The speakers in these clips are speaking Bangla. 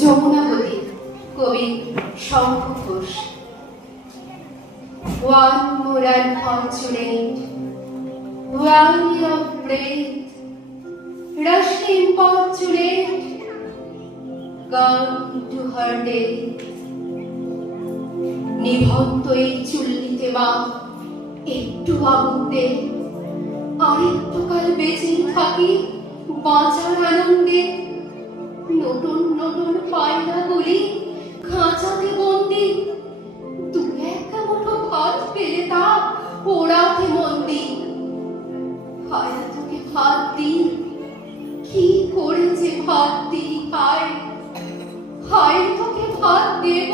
যমুনাবতী কবি Shankha Ghosh. One more unfortunate valley of breath, rushing importunate, gone to her death. নিভন্ত এই চুল্লিতে বা একটু আগুন দে, আরেকটু কাল বেঁচে থাকি বাঁচার আনন্দে। নতুন নতুন পায়রাগুলি খাঁচাতে বন্দি, দু একটা মুঠো ভাত পেলে তা ওড়াতে মন্দি। হায় তোকে ভাত দি, কি করে যে ভাত দি, হায় হায় তোকে ভাত দেব,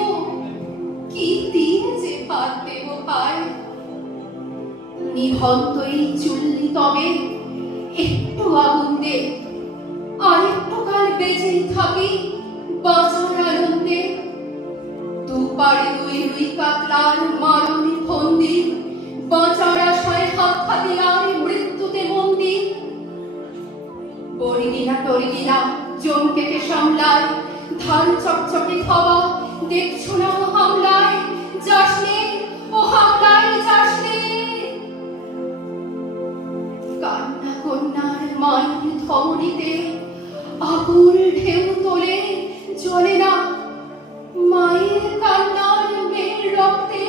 কি দিয়ে যে ভাত দেব হায়। নিভন্ত এই চুল্লি তবে একটু আগুন দে, আরেকটু কাল বেঁচে থাকি বাঁচার আনন্দে। দুপারে দুই রুই কাতলার মারণী ফন্দি, বাঁচার আশায় হাত হাতে আর মৃত্যুতে বন্দি। পরিগিনা টরিগিনা জমকেকে সামলায়, ধান চকচকে খাওয়া দেখছো না হামলায় যাসনে, ও হামলায় যাসনে। কান্না কন্যার মায়ের ধমনীতে আগুন ঢেউ তোলে, জ্বলে না মায়ের কান্নার মেয়ের রক্তে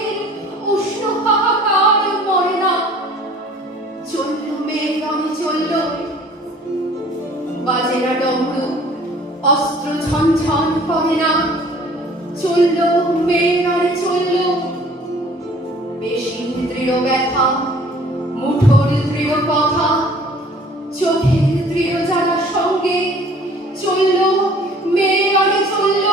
উষ্ণ হাহাকার মরে না। চলল মেয়ের রণে চলল, বাজে না ডমরু, অস্ত্র ঝনঝন করে না। চলল মেয়ের রণে চলল, বেশি দৃঢ় ব্যথা, মুঠোর দৃঢ় কথা, চোখের দৃঢ় যারা সঙ্গে। চলল মেয়ের রণে চলল,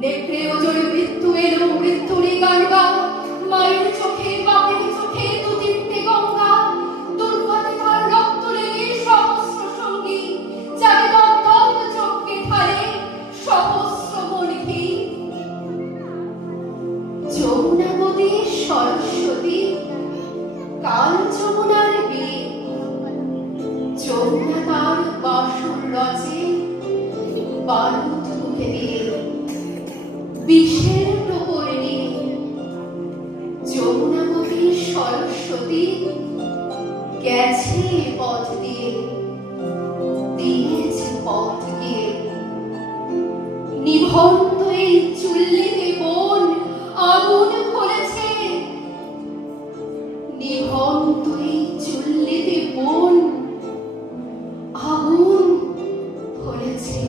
নেকড়ে ওজোরে মৃত্যু এলো, মৃত্যুরই গান গা। মায়ের চোখে বাপের চোখে দু তিনটে গঙ্গা, দুর্গতে তার রক্ত লেগে সহস্র সঙ্গী, যাকে দগ্ধ চোখকে ঢালে সহস্র মণিহী। যমুনাবতী সরস্বতী কাল যমুনার বিয়ে, যমুনা তার বাসর রচে বারুদ মুখে দিয়ে, বিষের প্রহর নিয়ে। যমুনাবতী সরস্বতী গেছে পথ দিয়ে, দিয়েছে পথ গিয়ে। নিভন্ত এই চুল্লি